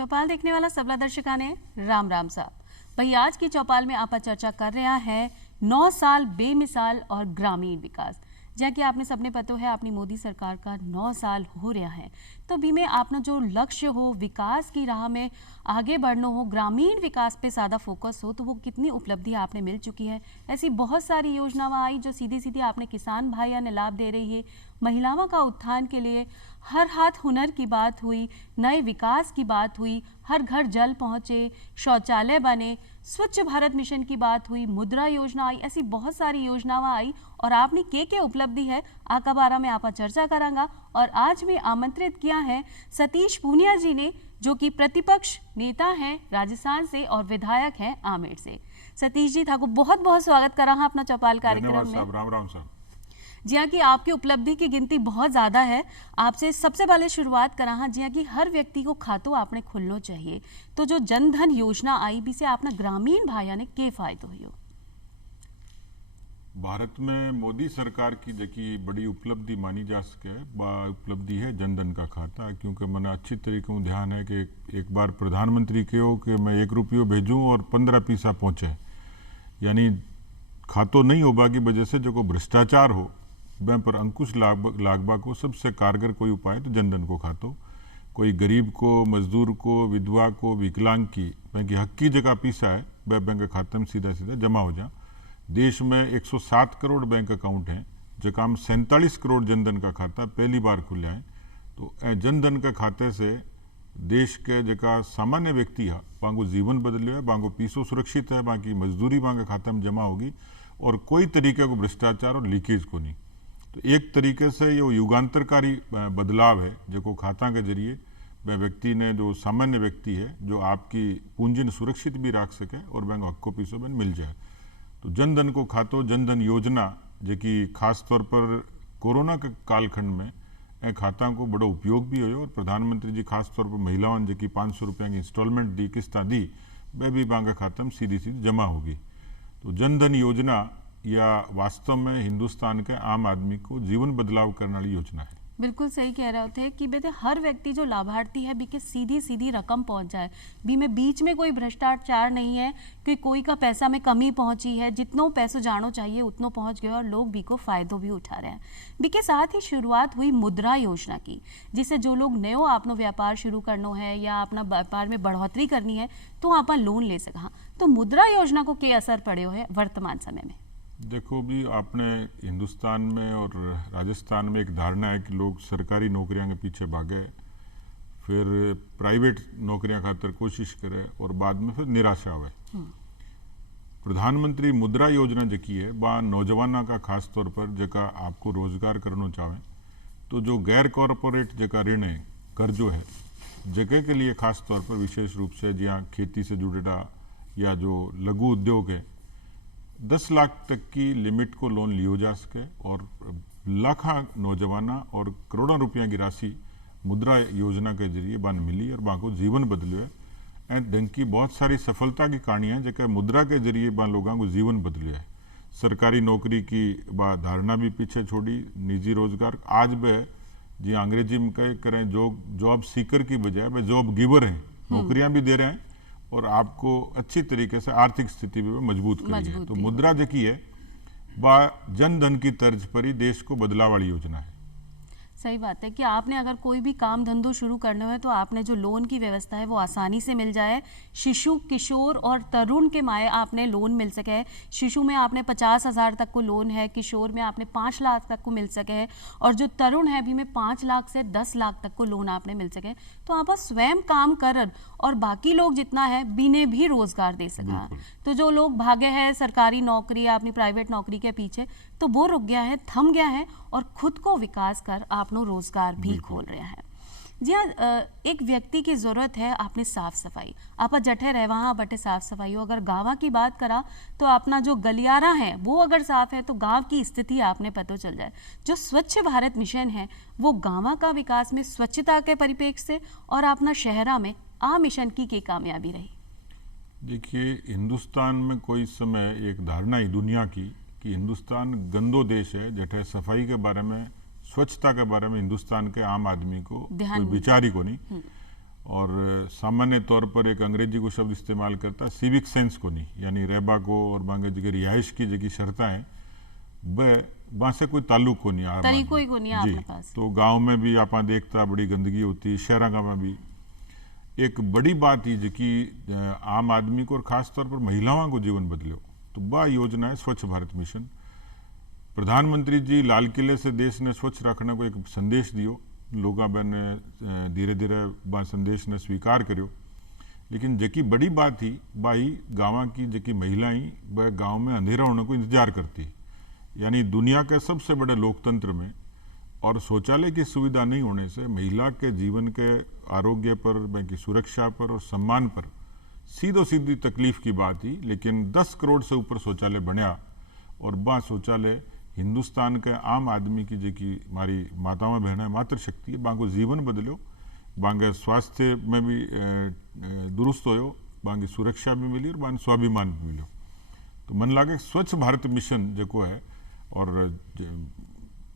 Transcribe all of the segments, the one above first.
चौपाल देखने वाला सबला दर्शका ने राम राम साहब भाई। आज की चौपाल में आप चर्चा कर रहे हैं 9 साल बेमिसाल और ग्रामीण विकास। जैसा कि आपने सबने पता है अपनी मोदी सरकार का 9 साल हो रहा है, तो भी में आपना जो लक्ष्य हो विकास की राह में आगे बढ़ना हो, ग्रामीण विकास पे ज़्यादा फोकस हो, तो वो कितनी उपलब्धि आपने मिल चुकी है। ऐसी बहुत सारी योजनाएं आई जो सीधी सीधी आपने किसान भाइयों ने लाभ दे रही है। महिलाओं का उत्थान के लिए हर हाथ हुनर की बात हुई, नए विकास की बात हुई, हर घर जल पहुंचे, शौचालय बने, स्वच्छ भारत मिशन की बात हुई, मुद्रा योजना आई, ऐसी बहुत सारी योजनाएं आई और आपने के उपलब्धि है आका बारा में आप चर्चा करांगा। और आज भी आमंत्रित किया है सतीश पूनिया जी ने, जो कि प्रतिपक्ष नेता हैं राजस्थान से और विधायक हैं आमेर से। सतीश जी, था को बहुत बहुत स्वागत करा हाँ अपना चौपाल कार्यक्रम में। राम राम साहब। जी हाँ, कि आपकी उपलब्धि की गिनती बहुत ज़्यादा है। आपसे सबसे पहले शुरुआत करा हाँ जी हाँ कि हर व्यक्ति को खातों आपने खुलना चाहिए, तो जो जन धन योजना आई भी से आपने ग्रामीण भाइयों ने के फायदो हुई। भारत में मोदी सरकार की जकी बड़ी उपलब्धि मानी जा सके उपलब्धि है जनधन का खाता, क्योंकि मैंने अच्छी तरीके में ध्यान है कि एक बार प्रधानमंत्री कहो कि मैं 1 रुपये भेजूँ और 15 पैसा पहुँचे, यानी खातो नहीं होबा की वजह से जो को भ्रष्टाचार हो वह पर अंकुश लागबा को सबसे कारगर कोई उपाय तो जनधन को खातो। कोई गरीब को, मजदूर को, विधवा को, विकलांग की बैंक हक की जगह पैसा है वह बैंक खाते में सीधा सीधा जमा हो जा। देश में 107 करोड़ बैंक अकाउंट हैं, जका में 47 करोड़ जनधन का खाता पहली बार खुले हैं। तो जनधन के खाते से देश के जका सामान्य व्यक्ति है बांगो जीवन बदलो है, बांगो पीसो सुरक्षित है, बाकी मजदूरी बांगे खाते में जमा होगी और कोई तरीके को भ्रष्टाचार और लीकेज को नहीं। तो एक तरीके से ये युगांतरकारी बदलाव है जो खाता के जरिए वह व्यक्ति ने, जो सामान्य व्यक्ति है, जो आपकी पूंजी ने सुरक्षित भी रख सके और बैंक हक को पीसो में मिल जाए। तो जनधन को खातो, जनधन योजना जो कि खास तौर पर कोरोना के कालखंड में ए खाता को बड़ा उपयोग भी हो और प्रधानमंत्री जी खास तौर पर महिलाओं जो कि 500 रुपया की इंस्टॉलमेंट दी, किस्ता दी, वह भी बैंक खाते में सीधी सीधी जमा होगी। तो जनधन योजना या वास्तव में हिंदुस्तान के आम आदमी को जीवन बदलाव करने वाली योजना है। बिल्कुल सही कह रहे थे कि बेटे हर व्यक्ति जो लाभार्थी है बीके सीधी सीधी रकम पहुंच जाए, बी में बीच में कोई भ्रष्टाचार नहीं है कि कोई का पैसा में कमी पहुंची है, जितनों पैसों जानो चाहिए उतनों पहुंच गए और लोग बी को फायदो भी उठा रहे हैं। बी के साथ ही शुरुआत हुई मुद्रा योजना की, जिससे जो लोग नयो अपना व्यापार शुरू करना है या अपना व्यापार में बढ़ोतरी करनी है तो आप लोन ले सका। तो मुद्रा योजना को क्या असर पड़े है वर्तमान समय में? देखो भी आपने हिंदुस्तान में और राजस्थान में एक धारणा है कि लोग सरकारी नौकरियां के पीछे भागे, फिर प्राइवेट नौकरियां खातर कोशिश करे और बाद में फिर निराशा हुए। प्रधानमंत्री मुद्रा योजना जकी है बा नौजवाना का खास तौर पर जका आपको रोजगार करना चाहे तो जो गैर कॉरपोरेट जका ऋण है, कर्जो है, जगह के लिए खास तौर पर विशेष रूप से जहाँ खेती से जुड़ेगा या जो लघु उद्योग है 10 लाख तक की लिमिट को लोन लियो जा सके और लाखों नौजवाना और करोड़ों रुपया की राशि मुद्रा योजना के जरिए बान मिली और बाको जीवन बदलो है। एंड ढंग की बहुत सारी सफलता की कहानियाँ जो मुद्रा के जरिए बान लोगों को जीवन बदलो है। सरकारी नौकरी की धारणा भी पीछे छोड़ी, निजी रोजगार आज वह जी अंग्रेजी में करें जॉब सीकर की बजाय वह जॉब गिवर हैं, नौकरियां भी दे रहे हैं और आपको अच्छी तरीके से आर्थिक स्थिति भी मजबूत करी है। तो मुद्रा जो की है वह जनधन की तर्ज पर ही देश को बदलाव वाली योजना है। सही बात है कि आपने अगर कोई भी काम धंधो शुरू करना है तो आपने जो लोन की व्यवस्था है वो आसानी से मिल जाए। शिशु, किशोर और तरुण के माए आपने लोन मिल सके है। शिशु में आपने 50,000 तक को लोन है, किशोर में आपने 5 लाख तक को मिल सके है और जो तरुण है भी में 5 लाख से 10 लाख तक को लोन आपने मिल सके। तो आप स्वयं काम कर और बाकी लोग जितना है बीने भी रोजगार दे सका। तो जो लोग भागे हैं सरकारी नौकरी या अपनी प्राइवेट नौकरी के पीछे, तो वो रुक गया है, थम गया है और खुद को विकास कर आपनो रोजगार भी खोल रहा है। जी हाँ, एक व्यक्ति की जरूरत है आपने साफ सफाई। आप जठे रह वहाँ बटे साफ सफाई हो। अगर गाँव की बात करा तो अपना जो गलियारा है वो अगर साफ है तो गांव की स्थिति आपने पता चल जाए। जो स्वच्छ भारत मिशन है वो गाँव का विकास में स्वच्छता के परिप्रेक्ष्य से और अपना शहरा में आ मिशन की कामयाबी रही। देखिए, हिंदुस्तान में कोई समय एक धारणा ही दुनिया की कि हिंदुस्तान गंदो देश है, जठे सफाई के बारे में, स्वच्छता के बारे में हिंदुस्तान के आम आदमी को कोई विचार ही को नहीं। और सामान्य तौर पर एक अंग्रेजी को शब्द इस्तेमाल करता है सिविक सेंस को नहीं, यानी रहबा को और बांगे जगह रिहाइश की जगह शर्ता है वहाँ से कोई ताल्लुक को नहीं आ तरीको ही को नहीं जी। आपके पास। तो गांव में भी आप देखता बड़ी गंदगी होती, शहर में भी एक बड़ी बात ही जकी आम आदमी को और खास तौर पर महिलाओं को जीवन बदलो तो बा योजना है स्वच्छ भारत मिशन। प्रधानमंत्री जी लाल किले से देश ने स्वच्छ रखने को एक संदेश दियो, लोग ने धीरे धीरे बा संदेश ने स्वीकार करो, लेकिन जकी बड़ी बात ही बाई गाँव की जकी महिलाएं वह गांव में अंधेरा होने को इंतजार करती, यानी दुनिया के सबसे बड़े लोकतंत्र में और शौचालय की सुविधा नहीं होने से महिला के जीवन के आरोग्य पर, उनकी सुरक्षा पर और सम्मान पर सीधो सीधी तकलीफ की बात ही। लेकिन 10 करोड़ से ऊपर शौचालय बनया और बा शौचालय हिंदुस्तान के आम आदमी की जकी हमारी माताओं बहना मातृशक्ति है बांगो जीवन बदलो, बांगे स्वास्थ्य में भी दुरुस्त हो, बांगी सुरक्षा भी मिली और बांग स्वाभिमान भी मिलो। तो मन लागे स्वच्छ भारत मिशन जो है, और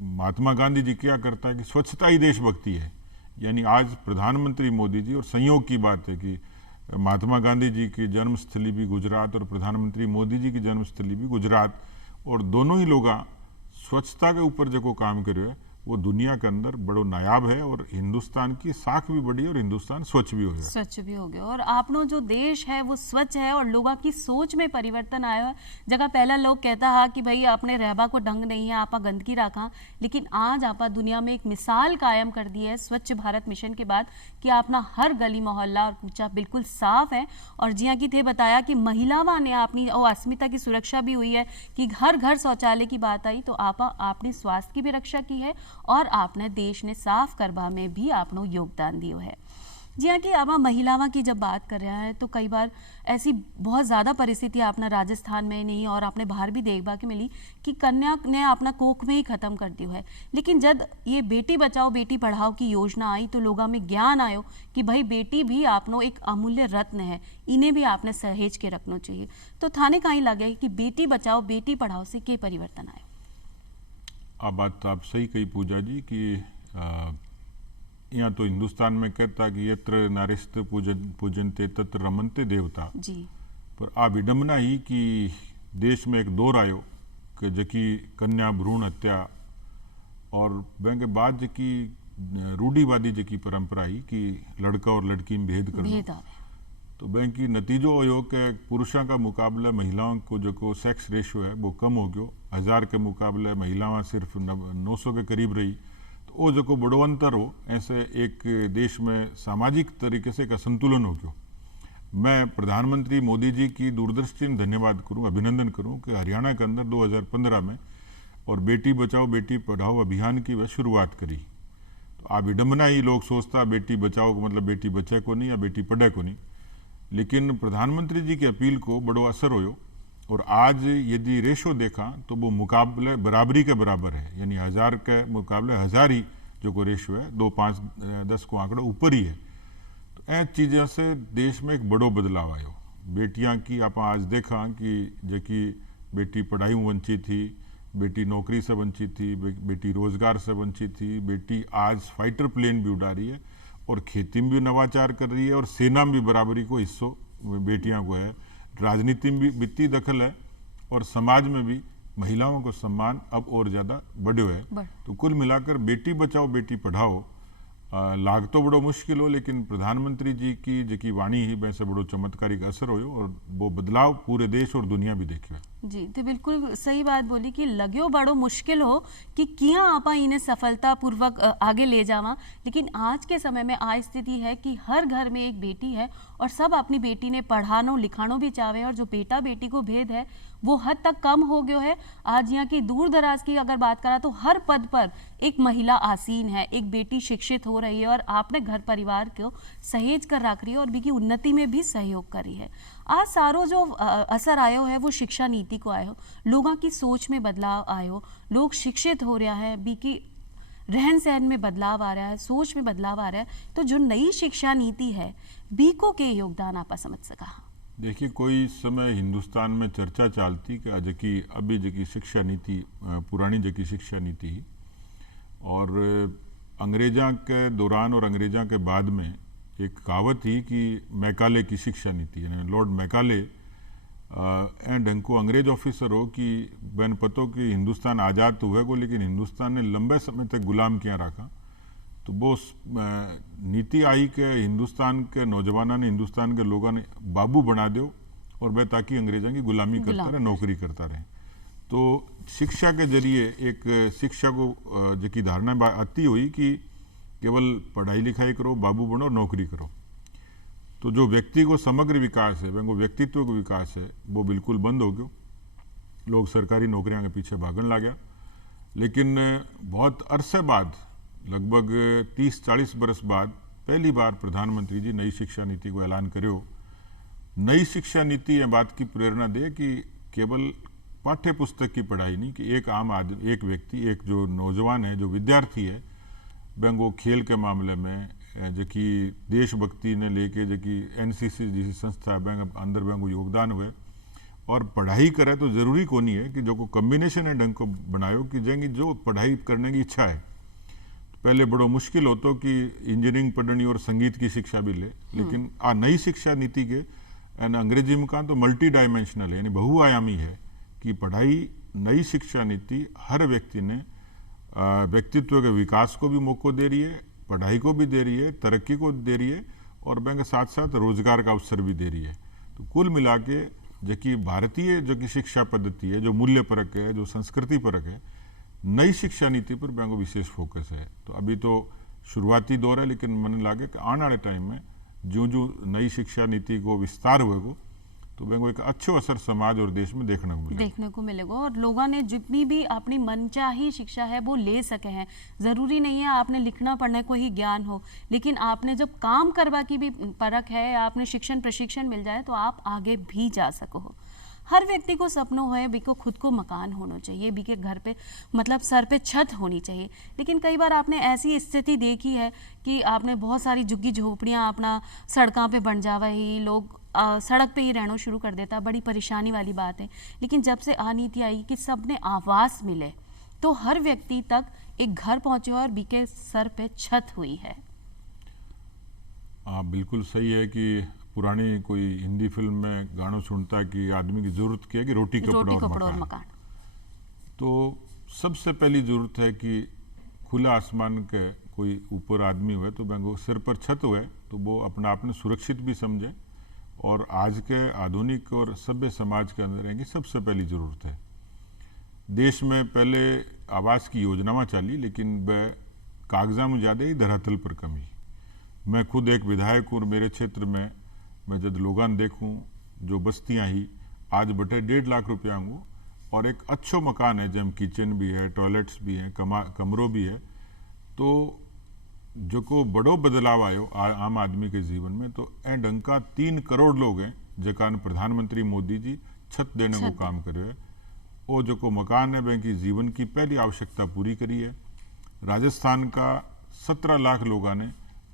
महात्मा गांधी जी क्या करता है कि स्वच्छता ही देशभक्ति है, यानी आज प्रधानमंत्री मोदी जी, और संयोग की बात है कि महात्मा गांधी जी की जन्मस्थली भी गुजरात और प्रधानमंत्री मोदी जी की जन्मस्थली भी गुजरात, और दोनों ही लोग स्वच्छता के ऊपर जो काम करे है वो दुनिया के अंदर बड़ो नायाब है, और हिंदुस्तान की साख भी बड़ी है और हिंदुस्तान स्वच्छ भी हो गया। स्वच्छ भी हो गया और आपनो जो देश है वो स्वच्छ है और लोगों की सोच में परिवर्तन आया है। जगह पहला लोग कहता है कि भाई अपने रहबा को ढंग नहीं है, आपा गंदगी रखा, लेकिन आज आपा दुनिया में एक मिसाल कायम कर दी है स्वच्छ भारत मिशन के बाद कि आपना हर गली मोहल्ला और कूचा बिल्कुल साफ है। और जिया की थे बताया कि महिलावां ने अपनी और अस्मिता की सुरक्षा भी हुई है कि घर घर शौचालय की बात आई तो आपा आपने स्वास्थ्य की भी रक्षा की है और आपने देश ने साफ करवा में भी आपनो योगदान दियो है। जी हाँ, कि अब महिलावां की जब बात कर रहा है तो कई बार ऐसी बहुत ज़्यादा परिस्थिति आपने राजस्थान में नहीं और आपने बाहर भी देखबा के मिली कि कन्या ने अपना कोख में ही ख़त्म कर दियो है। लेकिन जब ये बेटी बचाओ बेटी पढ़ाओ की योजना आई तो लोगों में ज्ञान आयो कि भाई बेटी भी आपनो एक अमूल्य रत्न है, इन्हें भी आपने सहेज के रखना चाहिए। तो थाने कहीं लगे कि बेटी बचाओ बेटी पढ़ाओ से क्या परिवर्तन आए? आप बात आप सही कही पूजा जी कि यहाँ तो हिंदुस्तान में कहता कि यत्र नारिस्त पूजनते तत्र रमनते देवता जी। पर आ विडम्बना ही कि देश में एक दौर आयो कि जकी कन्या भ्रूण हत्या और बैंक बाद जकी रूढ़ीवादी जकी परंपरा ही कि लड़का और लड़की में भेद करना, तो बैंक की नतीजो हो कि पुरुषों का मुकाबला महिलाओं को जो सेक्स रेशो है वो कम हो गयो। 1000 के मुकाबले महिलाएं सिर्फ 900 के करीब रही, तो वो जो बड़ो अंतर हो ऐसे एक देश में सामाजिक तरीके से एक असंतुलन हो गयो। मैं प्रधानमंत्री मोदी जी की दूरदृष्टि में धन्यवाद करूं, अभिनंदन करूं कि हरियाणा के अंदर 2015 में और बेटी बचाओ बेटी पढ़ाओ अभियान की वह शुरुआत करी। तो आ विडम्बना ही लोग सोचता बेटी बचाओ को मतलब बेटी बचे को नहीं या बेटी पढ़े को नहीं, लेकिन प्रधानमंत्री जी की अपील को बड़ो असर हो और आज यदि रेशो देखा तो वो मुकाबले बराबरी के बराबर है, यानी 1000 के मुकाबले 1000 ही जो को रेशो है 2, 5, 10 को आंकड़ा ऊपर ही है। तो ऐ चीज़ों से देश में एक बड़ो बदलाव आयो। बेटियां की आप आज देखा कि जबकि बेटी पढ़ाई वंचित थी, बेटी नौकरी से वंचित थी, बेटी रोजगार से वंचित थी, बेटी आज फाइटर प्लेन भी उड़ा रही है और खेती में भी नवाचार कर रही है और सेना में भी बराबरी को हिस्सों बेटियां को है, राजनीति में भी वित्तीय दखल है और समाज में भी महिलाओं को सम्मान अब और ज़्यादा बढ़ो है। तो कुल मिलाकर बेटी बचाओ बेटी पढ़ाओ लाग तो बड़ो मुश्किल हो, लेकिन प्रधानमंत्री जी की जकी वाणी ही वैसे बड़ो चमत्कारिक असर हो और वो बदलाव पूरे देश और दुनिया भी देखियो है। जी तो बिल्कुल सही बात बोली कि लग्यो बड़ो मुश्किल हो कि किया आपा इन्हें सफलतापूर्वक आगे ले जावा, लेकिन आज के समय में आ स्थिति है कि हर घर में एक बेटी है और सब अपनी बेटी ने पढ़ानो लिखानो भी चाहे और जो बेटा बेटी को भेद है वो हद तक कम हो गयो है। आज यहाँ की दूर दराज की अगर बात करा तो हर पद पर एक महिला आसीन है, एक बेटी शिक्षित हो रही है और आपने घर परिवार को सहेज कर रख रही है और भी की उन्नति में भी सहयोग करी है। आज सारो जो असर आयो है वो शिक्षा नीति को आयो, लोगों की सोच में बदलाव आयो, लोग शिक्षित हो रहा है, बी की रहन सहन में बदलाव आ रहा है, सोच में बदलाव आ रहा है। तो जो नई शिक्षा नीति है बीको के योगदान आप समझ सका? देखिए कोई समय हिंदुस्तान में चर्चा चलती कि जकी अभी जकी शिक्षा नीति पुरानी जकी शिक्षा नीति और अंग्रेजा के दौरान और अंग्रेजा के बाद में एक कहावत थी कि मैकाले की शिक्षा नीति, यानी लॉर्ड मैकाले एंड हमको अंग्रेज ऑफिसर हो कि बैन पतो कि हिंदुस्तान आज़ाद तो हुए को, लेकिन हिंदुस्तान ने लंबे समय तक गुलाम किया रखा। तो वो नीति आई कि हिंदुस्तान के नौजवानों ने, हिंदुस्तान के लोगों ने बाबू बना दो और वह ताकि अंग्रेजों की गुलामी करता रहे, नौकरी करता रहे। तो शिक्षा के जरिए एक शिक्षा को जो की धारणा आती हुई कि केवल पढ़ाई लिखाई करो, बाबू बनो और नौकरी करो। तो जो व्यक्ति को समग्र विकास है, वो व्यक्तित्व का विकास है, वो बिल्कुल बंद हो गया। लोग सरकारी नौकरियों के पीछे भागने लगा। लेकिन बहुत अरसे बाद, लगभग 30-40 बरस बाद, पहली बार प्रधानमंत्री जी नई शिक्षा नीति को ऐलान करो। नई शिक्षा नीति यह बात की प्रेरणा दे कि केवल पाठ्य पुस्तक की पढ़ाई नहीं, कि एक आम आदमी, एक व्यक्ति, एक जो नौजवान है, जो विद्यार्थी है, वो खेल के मामले में जो कि देशभक्ति ने लेके जो कि एनसीसी जैसी संस्था बैंक अंदर बैंक योगदान हुए और पढ़ाई करे। तो जरूरी को नहीं है कि जो को कम्बिनेशन है ढंग को बनायो कि जेंगी जो पढ़ाई करने की इच्छा है। पहले बड़ो मुश्किल हो तो कि इंजीनियरिंग पढ़नी और संगीत की शिक्षा भी ले, लेकिन आ नई शिक्षा नीति के अंग्रेजी में कहा तो मल्टी डायमेंशनल है, यानी बहुआयामी है कि पढ़ाई, नई शिक्षा नीति हर व्यक्ति ने व्यक्तित्व के विकास को भी मौका दे रही है, पढ़ाई को भी दे रही है, तरक्की को दे रही है और बैंक के साथ साथ रोजगार का अवसर भी दे रही है। तो कुल मिला के जो कि भारतीय जो कि शिक्षा पद्धति है, जो मूल्य परक है, जो संस्कृति परक है, नई शिक्षा नीति पर बैंक को विशेष फोकस है। तो अभी तो शुरुआती दौर है, लेकिन मन लागे कि आने वाले टाइम में जो जो नई शिक्षा नीति को विस्तार हुएगा तो बैंक को एक अच्छो असर समाज और देश में देखने को मिलेगा और लोगों ने जितनी भी अपनी मनचाही शिक्षा है वो ले सके हैं। जरूरी नहीं है आपने लिखना पढ़ने को ही ज्ञान हो, लेकिन आपने जब काम करवा की भी परख है, आपने शिक्षण प्रशिक्षण मिल जाए तो आप आगे भी जा सको हो। हर व्यक्ति को सपनों है, बीको खुद को मकान होना चाहिए, बीके घर पे मतलब सर पे छत होनी चाहिए। लेकिन कई बार आपने ऐसी स्थिति देखी है कि आपने बहुत सारी झुग्गी झोपड़ियाँ अपना सड़कों पे बन जावा ही, लोग सड़क पे ही रहना शुरू कर देता, बड़ी परेशानी वाली बात है। लेकिन जब से नीति आई कि सबने आवास मिले तो हर व्यक्ति तक एक घर पहुंचे और बीके सर पे छत हुई है। बिल्कुल सही है कि पुरानी कोई हिंदी फिल्म में गानों सुनता कि आदमी की जरूरत क्या है कि रोटी कपड़ा और मकान। तो सबसे पहली जरूरत है कि खुला आसमान के कोई ऊपर आदमी हुए तो वो सिर पर छत हुए तो वो अपना आपने सुरक्षित भी समझे और आज के आधुनिक और सभ्य समाज के अंदर है कि सबसे पहली जरूरत है। देश में पहले आवास की योजनाएं चली, लेकिन वह कागजा में ज़्यादा ही धरातल पर कमी। मैं खुद एक विधायक हूँ और मेरे क्षेत्र में मैं जब लोगान देखूं जो बस्तियां ही आज बटे 1.5 लाख रुपया हूँ और एक अच्छो मकान है, जम किचन भी है, टॉयलेट्स भी हैं, कमरों भी है, तो जो को बड़ो बदलाव आयो आम आदमी के जीवन में। तो ए ढंग का 3 करोड़ लोग हैं जकान प्रधानमंत्री मोदी जी छत देने को काम करे है। वो जो को मकान है बैंक की जीवन की पहली आवश्यकता पूरी करी है। राजस्थान का 17 लाख लोगों ने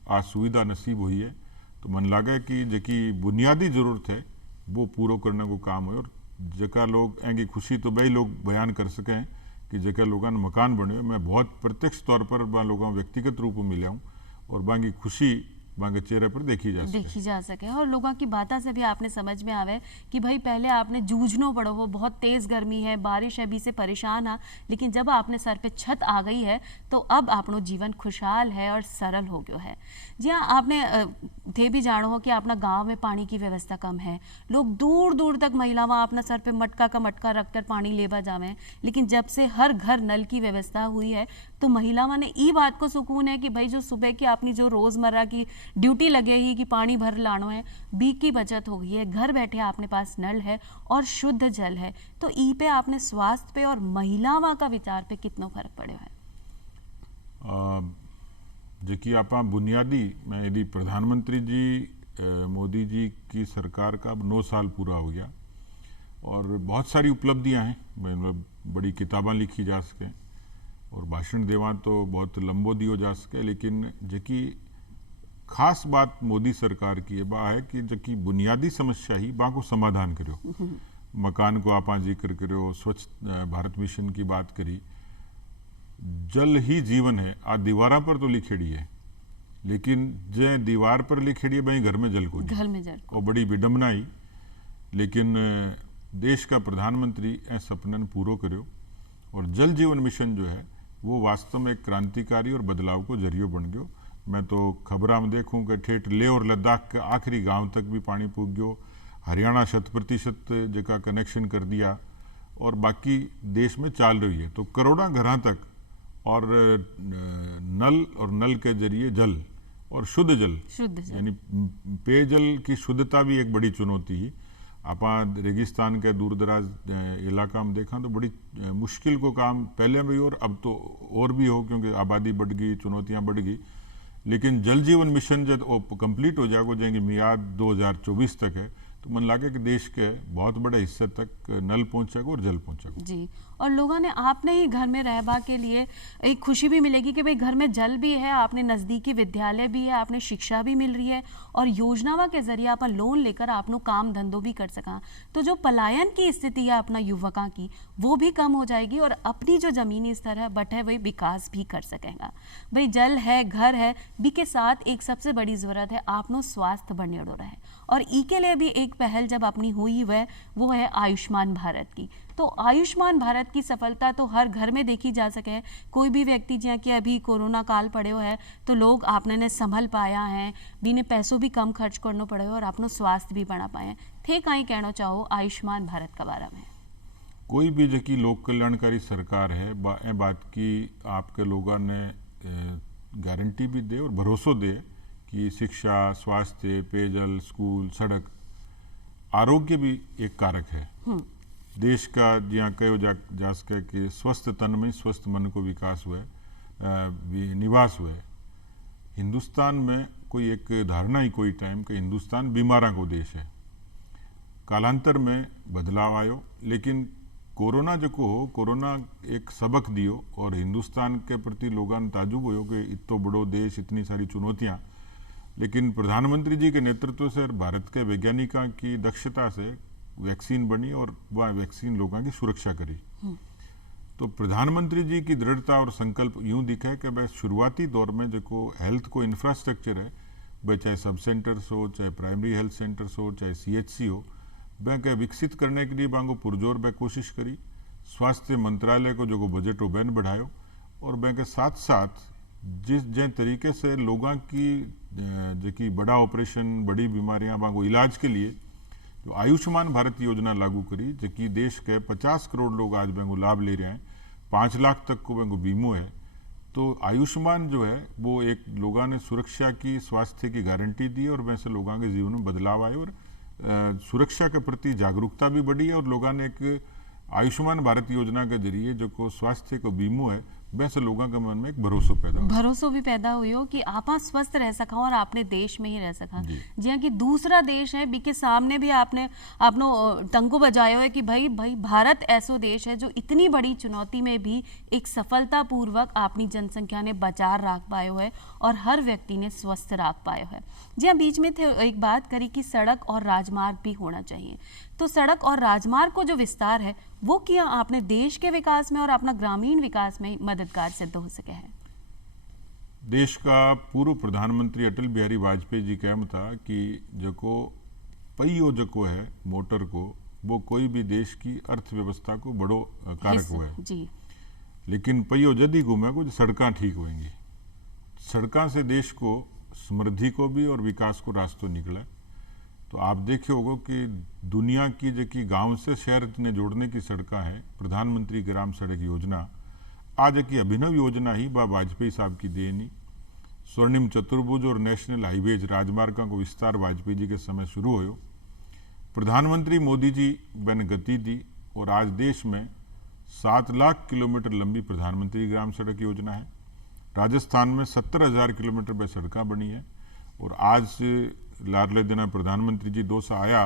आज सुविधा नसीब हुई है। तो मन लगे कि जकी बुनियादी जरूरत है वो पूरा करने को काम हो और जका लोग एंगी खुशी तो वही लोग बयान कर सकें कि जका लोगों ने मकान बने। मैं बहुत प्रत्यक्ष तौर पर वहाँ लोगों व्यक्तिगत रूप में मिला हूँ और वहाँ की खुशी वहाँ के चेहरे पर देखी जा सके और लोगों की बातों से भी आपने समझ में आवे कि भाई पहले आपने जूझनो पड़ो हो, बहुत तेज गर्मी है, बारिश है, भी से परेशान है, लेकिन जब आपने सर पे छत आ गई है तो अब आपनो जीवन खुशहाल है और सरल हो गयो है। जी हाँ, आपने थे भी जानो हो कि अपना गांव में पानी की व्यवस्था कम है, लोग दूर दूर तक महिलावां अपना सर पे मटका का मटका रखकर पानी लेवा जावे। लेकिन जब से हर घर नल की व्यवस्था हुई है तो महिलावां ने ई बात को सुकून है कि भाई जो सुबह की अपनी जो रोजमर्रा की ड्यूटी लगे ही कि पानी भर लानो है, बी की बचत हो गई है, घर बैठे आपने पास नल है और शुद्ध जल है। तो ई पे आपने स्वास्थ्य पे और महिलावां का विचार पे कितना फर्क पड़े है? जबकि आप बुनियादी में यदि प्रधानमंत्री जी मोदी जी की सरकार का 9 साल पूरा हो गया और बहुत सारी उपलब्धियां हैं, मतलब बड़ी किताबें लिखी जा सके और भाषण देवा तो बहुत लंबो दियो जा सके। लेकिन जबकि खास बात मोदी सरकार की बा है कि जबकि बुनियादी समस्या ही बा को समाधान करो। मकान को आप जिक्र करो, स्वच्छ भारत मिशन की बात करी, जल ही जीवन है आ दीवारा पर तो लिखेड़ी है लेकिन जे दीवार पर लिखेड़ी भाई घर में जल को घर में जल और बड़ी विडम्बना ही। लेकिन देश का प्रधानमंत्री ए सपनन पूरो करो और जल जीवन मिशन जो है वो वास्तव में एक क्रांतिकारी और बदलाव को जरियो बन गयो। मैं तो खबरां में देखूं कि ठेठ लेह और लद्दाख के आखिरी गांव तक भी पानी पूग गयो। हरियाणा 100% जगह कनेक्शन कर दिया और बाकी देश में चाल रही है। तो करोड़ों घरों तक और नल के जरिए जल और शुद्ध जल यानी पेयजल की शुद्धता भी एक बड़ी चुनौती है। आप रेगिस्तान के दूर दराज इलाका में देखा तो बड़ी मुश्किल को काम पहले भी और अब तो और भी हो, क्योंकि आबादी बढ़ गई, चुनौतियां बढ़ गई। लेकिन जल जीवन मिशन जब कंप्लीट हो जाएगा, जाएंगे मियाद 2024 तक है, तो मन लगे कि देश के बहुत बड़े हिस्से तक नल पहुंचेगा और जल पहुंचेगा। जी, और लोगों ने आपने ही घर में रहबा के लिए एक खुशी भी मिलेगी कि भाई घर में जल भी है, आपने नज़दीकी विद्यालय भी है, आपने शिक्षा भी मिल रही है और योजनाओं के जरिए आप लोन लेकर आपनो काम धंधो भी कर सका। तो जो पलायन की स्थिति है अपना युवका की, वो भी कम हो जाएगी और अपनी जो ज़मीनी स्तर है बटे वही विकास भी कर सकेगा। भाई जल है, घर है, बी के साथ एक सबसे बड़ी ज़रूरत है आपनो स्वास्थ्य बनेड़ो रहे और ई के लिए भी एक पहल जब अपनी हुई है वो है आयुष्मान भारत की। तो आयुष्मान भारत की सफलता तो हर घर में देखी जा सके। कोई भी व्यक्ति जहाँ कि अभी कोरोना काल पड़े है तो लोग आपने ने संभल पाया है, बीने पैसों भी कम खर्च करना पड़े और अपनो स्वास्थ्य भी बढ़ा पाए। थे कहीं कहना चाहो आयुष्मान भारत के बारे में? कोई भी जकी लोक कल्याणकारी सरकार है बात की आपके लोगों ने गारंटी भी दे और भरोसा दे कि शिक्षा, स्वास्थ्य, पेयजल, स्कूल, सड़क, आरोग्य भी एक कारक है। देश का जहाँ कहो जा सके कि स्वस्थ तन में स्वस्थ मन को विकास हुए, निवास हुए। हिंदुस्तान में कोई एक धारणा ही कोई टाइम कि हिंदुस्तान बीमारा को देश है। कालांतर में बदलाव आयो, लेकिन कोरोना जो हो, कोरोना एक सबक दियो और हिंदुस्तान के प्रति लोगों ने ताजुब हो कि इतो बड़ो देश, इतनी सारी चुनौतियां। लेकिन प्रधानमंत्री जी के नेतृत्व से भारत के वैज्ञानिकों की दक्षता से वैक्सीन बनी और वह वैक्सीन लोगों की सुरक्षा करी। तो प्रधानमंत्री जी की दृढ़ता और संकल्प यूं दिखा कि वह शुरुआती दौर में जो हेल्थ को इंफ्रास्ट्रक्चर है, वह चाहे सब सेंटर्स हो, चाहे प्राइमरी हेल्थ सेंटर्स हो, चाहे CHC हो, वह के विकसित करने के लिए बांगो पुरजोर वह कोशिश करी। स्वास्थ्य मंत्रालय को जो बजट हो बैन बढ़ायो और वह के साथ साथ जिस तरीके से लोगों की जो बड़ा ऑपरेशन, बड़ी बीमारियां बांगो इलाज के लिए जो आयुष्मान भारत योजना लागू करी, जबकि देश के 50 करोड़ लोग आज बैंक लाभ ले रहे हैं, 5 लाख तक को बैंक बीमो है। तो आयुष्मान जो है वो एक लोगों ने सुरक्षा की, स्वास्थ्य की गारंटी दी और वैसे लोगों के जीवन में बदलाव आए और सुरक्षा के प्रति जागरूकता भी बढ़ी है और लोगों ने एक आयुष्मान भारत योजना के जरिए जो को स्वास्थ्य को बीमो है, वैसे लोगों के मन में एक भरोसा भी पैदा हुई हो कि आप स्वस्थ रह सका और आपने देश में ही रह सका। जी कि दूसरा देश है बी के सामने भी आपने अपनो टंको बजाया है कि भाई भारत ऐसो देश है जो इतनी बड़ी चुनौती में भी एक सफलता पूर्वक अपनी जनसंख्या ने बचा रख पायो है और हर व्यक्ति ने स्वस्थ रख पायो है। जी बीच में थे एक बात करी कि सड़क और राजमार्ग भी होना चाहिए। तो सड़क और राजमार्ग को जो विस्तार है वो किया आपने देश के विकास में और अपना ग्रामीण विकास में मददगार सिद्ध हो सके है। देश का पूर्व प्रधानमंत्री अटल बिहारी वाजपेयी जी कहम था कि जो पहियो जो है मोटर को, वो कोई भी देश की अर्थव्यवस्था को बड़ो कारक हुआ है जी। लेकिन पहियो जदी घूमे को सड़कें ठीक होंगी। सड़कों से देश को समृद्धि को भी और विकास को रास्ता निकला। तो आप देखे होगा कि दुनिया की जो कि गांव से शहर ने जोड़ने की सड़कें हैं, प्रधानमंत्री ग्राम सड़क योजना आज की अभिनव योजना ही वाजपेयी साहब की देनी। स्वर्णिम चतुर्भुज और नेशनल हाईवेज राजमार्गों को विस्तार वाजपेयी जी के समय शुरू हो। प्रधानमंत्री मोदी जी ने गति दी और आज देश में 7 लाख किलोमीटर लंबी प्रधानमंत्री ग्राम सड़क योजना है। राजस्थान में 70,000 किलोमीटर पर सड़कें बनी है और आज लाडले दिना प्रधानमंत्री जी 2 आया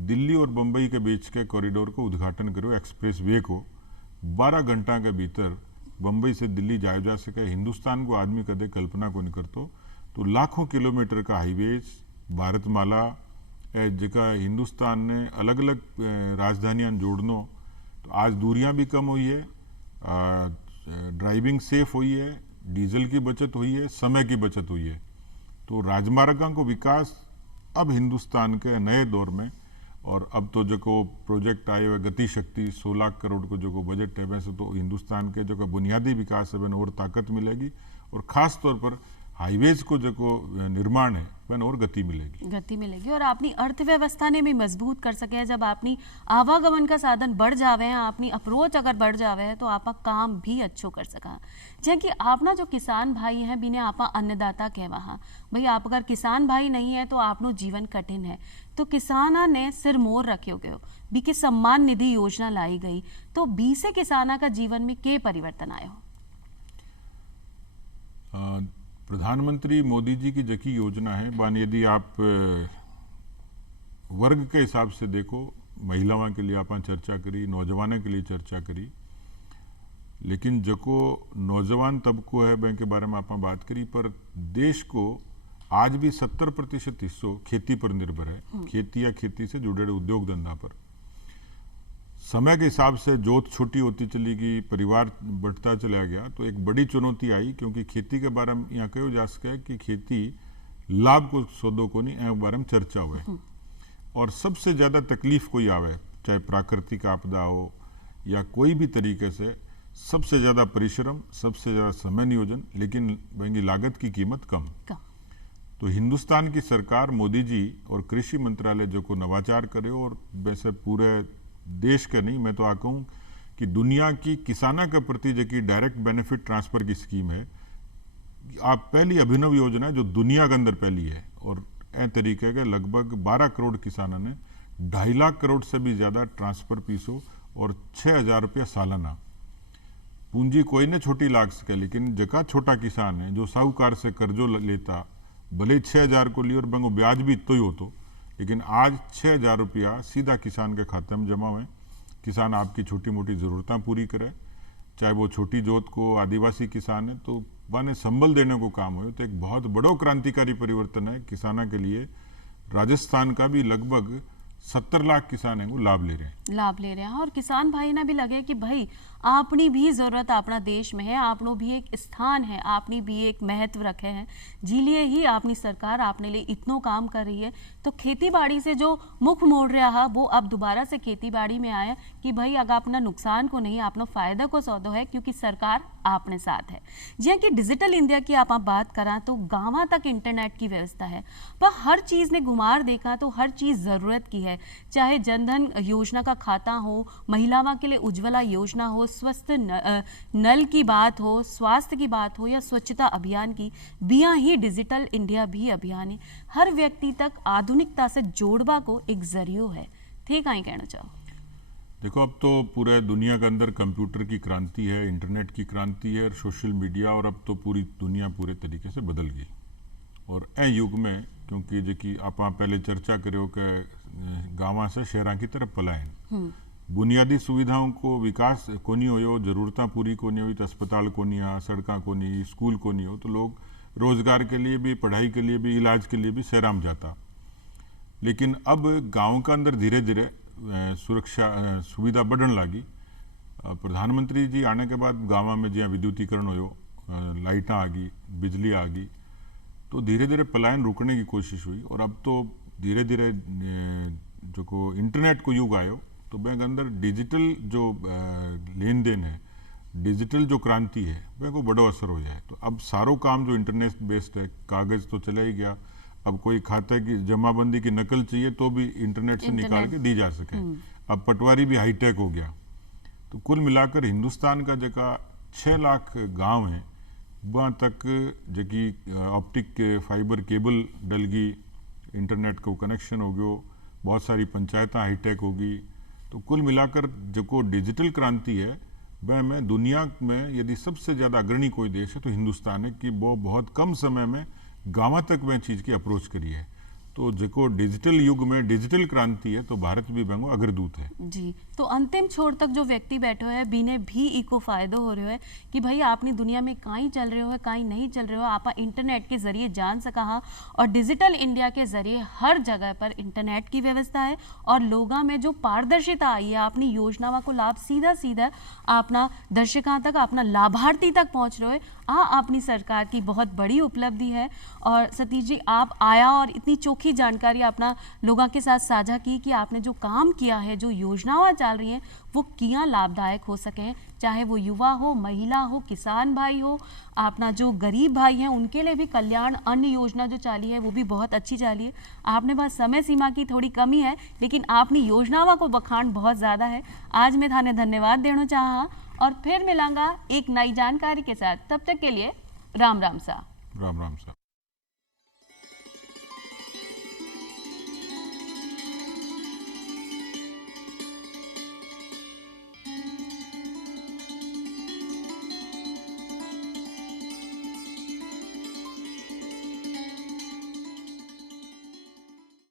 दिल्ली और बंबई के बीच के कॉरिडोर को उद्घाटन करो, एक्सप्रेस वे को 12 घंटा के भीतर बंबई से दिल्ली जाया जा सके। हिंदुस्तान को आदमी कदे कल्पना को नहीं करतो। तो लाखों किलोमीटर का हाईवेज भारतमाला जगह हिंदुस्तान ने अलग अलग राजधानियां जोड़नो, तो आज दूरियां भी कम हुई है, ड्राइविंग सेफ हुई है, डीजल की बचत हुई है, समय की बचत हुई है। तो राजमार्गों को विकास अब हिंदुस्तान के नए दौर में, और अब तो जो को प्रोजेक्ट आए हुए गति शक्ति 16 लाख करोड़ को जो को बजट है, वैसे तो हिंदुस्तान के जो को बुनियादी विकास है वह और ताकत मिलेगी, और खास तौर पर हाईवेज को जो को निर्माण है वह और गति मिलेगी और अपनी अर्थव्यवस्था ने भी मजबूत कर सके हैं। जब अपनी आवागमन का साधन बढ़ जावे हैं, अपनी अप्रोच अगर बढ़ जावे है तो आपा काम भी अच्छो कर सका। जैसे कि आपना जो किसान भाई हैं बिने आपा अन्नदाता कहवा हाँ भाई, आप अगर किसान भाई नहीं है तो आपनो जीवन कठिन है। तो किसाना ने सिर मोर रखे गयो बी के सम्मान निधि योजना लाई गई, तो बी से किसाना का जीवन में के परिवर्तन आयो? प्रधानमंत्री मोदी जी की जकी योजना है बान, यदि आप वर्ग के हिसाब से देखो, महिलाओं के लिए आप चर्चा करी, नौजवानों के लिए चर्चा करी, लेकिन जको नौजवान तबको है बैंक के बारे में आप बात करी, पर देश को आज भी 70% हिस्सों खेती पर निर्भर है, खेती या खेती से जुड़े उद्योग धंधा पर। समय के हिसाब से जोत छोटी होती चली गई, परिवार बढ़ता चला गया, तो एक बड़ी चुनौती आई, क्योंकि खेती के बारे में यहाँ कहो जा सके कि खेती लाभ को सौदों को नहीं, ए बारे में चर्चा हुए। और सबसे ज्यादा तकलीफ कोई आवे, चाहे प्राकृतिक आपदा हो या कोई भी तरीके से, सबसे ज्यादा परिश्रम, सबसे ज्यादा समय नियोजन, लेकिन महंगी लागत की कीमत कम। तो हिंदुस्तान की सरकार, मोदी जी और कृषि मंत्रालय जो को नवाचार करे, और वैसे पूरे देश का नहीं, मैं तो आ कहूँ कि दुनिया की किसाना के प्रति जो कि डायरेक्ट बेनिफिट ट्रांसफर की स्कीम है, आप पहली अभिनव योजना है जो दुनिया के अंदर पहली है, और ए तरीके के लगभग 12 करोड़ किसानों ने 2.5 लाख करोड़ से भी ज्यादा ट्रांसफर पीसो, और 6,000 रुपया सालाना। पूंजी कोई ने छोटी लाग सके, लेकिन जका छोटा किसान है जो साहूकार से कर्जो लेता, भले 6,000 को लिए और बंगो ब्याज भी इतो ही हो, तो लेकिन आज 6,000 रुपया सीधा किसान के खाते में जमा हुए। किसान आपकी छोटी मोटी ज़रूरतें पूरी करे, चाहे वो छोटी जोत को आदिवासी किसान है तो बाने संबल देने को काम हो। तो एक बहुत बड़ो क्रांतिकारी परिवर्तन है किसाना के लिए। राजस्थान का भी लगभग 70 लाख किसान है वो लाभ ले रहे हैं। और किसान भाई ना भी लगे कि भाई आपनी भी जरूरत अपना देश में है, आपनो भी एक स्थान है, आपनी भी एक महत्व रखे हैं, जिलिए ही अपनी सरकार आपने लिए इतनो काम कर रही है। तो खेती बाड़ी से जो मुख मोड़ रहा है वो अब दोबारा से खेती बाड़ी में आया कि भाई अगर अपना नुकसान को नहीं, अपना फायदा को सौदो है, क्योंकि सरकार आपने साथ है। जी कि डिजिटल इंडिया की आप बात करा तो गाँव तक इंटरनेट की व्यवस्था है, पर हर चीज़ ने घुमार देखा तो हर चीज़ ज़रूरत की है, चाहे जनधन योजना का खाता हो, महिलाओं के लिए उज्ज्वला योजना हो, स्वस्थ नल की बात हो, स्वास्थ्य की बात हो, या स्वच्छता अभियान की, बिया ही डिजिटल इंडिया भी अभियान है हर व्यक्ति तक आधुनिकता से जोड़वा को एक जरियो है। ठीक है, कहना चाहो? देखो, अब तो पूरे दुनिया के अंदर कंप्यूटर की क्रांति है, इंटरनेट की क्रांति है, और सोशल मीडिया, और अब तो पूरी दुनिया पूरे तरीके से बदल गई। और ए युग में, क्योंकि जो कि आप पहले चर्चा करो कि गाँव से शहर की तरफ पलायन, बुनियादी सुविधाओं को विकास को नहीं हो, जरूरतें पूरी को नहीं हुई, तो अस्पताल को नहीं आ, सड़क को नहीं, स्कूल को नहीं हो, तो लोग रोजगार के लिए भी, पढ़ाई के लिए भी, इलाज के लिए भी शहराम जाता। लेकिन अब गांव का अंदर धीरे धीरे सुरक्षा सुविधा बढ़न लगी। प्रधानमंत्री जी आने के बाद गाँव में जहाँ विद्युतीकरण हो, लाइटा आ गई, बिजली आ गई, तो धीरे धीरे पलायन रोकने की कोशिश हुई। और अब तो धीरे धीरे जो को इंटरनेट को युग आयो, तो बैंक अंदर डिजिटल जो लेन देन है, डिजिटल जो क्रांति है, वह को बड़ो असर हो जाए। तो अब सारो काम जो इंटरनेट बेस्ड है, कागज तो चला ही गया, अब कोई खाते की जमाबंदी की नकल चाहिए तो भी इंटरनेट से निकाल के दी जा सके। अब पटवारी भी हाईटेक हो गया। तो कुल मिलाकर हिंदुस्तान का जगह 6 लाख गांव है, वहाँ तक जकी ऑप्टिक फाइबर केबल डल गई, इंटरनेट को कनेक्शन हो गयो, बहुत सारी पंचायतें हाईटेक होगी। तो कुल मिलाकर जो डिजिटल क्रांति है, वह में दुनिया में यदि सबसे ज़्यादा अग्रणी कोई देश है तो हिंदुस्तान है, कि वो बहुत कम समय में गाँव तक वह चीज़ की अप्रोच करी है। तो जेको डिजिटल युग में डिजिटल क्रांति है तो भारत भी बेंगो अग्रदूत है। जी, तो अंतिम छोर तक जो व्यक्ति बैठो है बीने भी इको फायदो हो रहे हो है कि भाई आपनी दुनिया में काई चल रहे हो है काई नहीं चल रहे हो, आप इंटरनेट के जरिए जान सका हाँ। और डिजिटल इंडिया के जरिए हर जगह पर इंटरनेट की व्यवस्था है और लोगों में जो पारदर्शिता आई है, अपनी योजनाओं को लाभ सीधा सीधा अपना दर्शकों तक, अपना लाभार्थी तक पहुंच रहे हो। अपनी सरकार की बहुत बड़ी उपलब्धि है। और सतीश जी, आप आया और इतनी चोखी जानकारी अपना लोगों के साथ साझा की कि आपने जो काम किया है, जो योजनाएं चल रही हैं वो किया लाभदायक हो सके, चाहे वो युवा हो, महिला हो, किसान भाई हो, अपना जो गरीब भाई हैं उनके लिए भी कल्याण अन्न योजना जो चाली है वो भी बहुत अच्छी चाली है। आपने बस समय सीमा की थोड़ी कमी है, लेकिन आपनी योजनाओं को बखान बहुत ज़्यादा है। आज मैं थाने धन्यवाद देना चाहा और फिर मिलांगा एक नई जानकारी के साथ। तब तक के लिए राम राम सा। राम राम सा।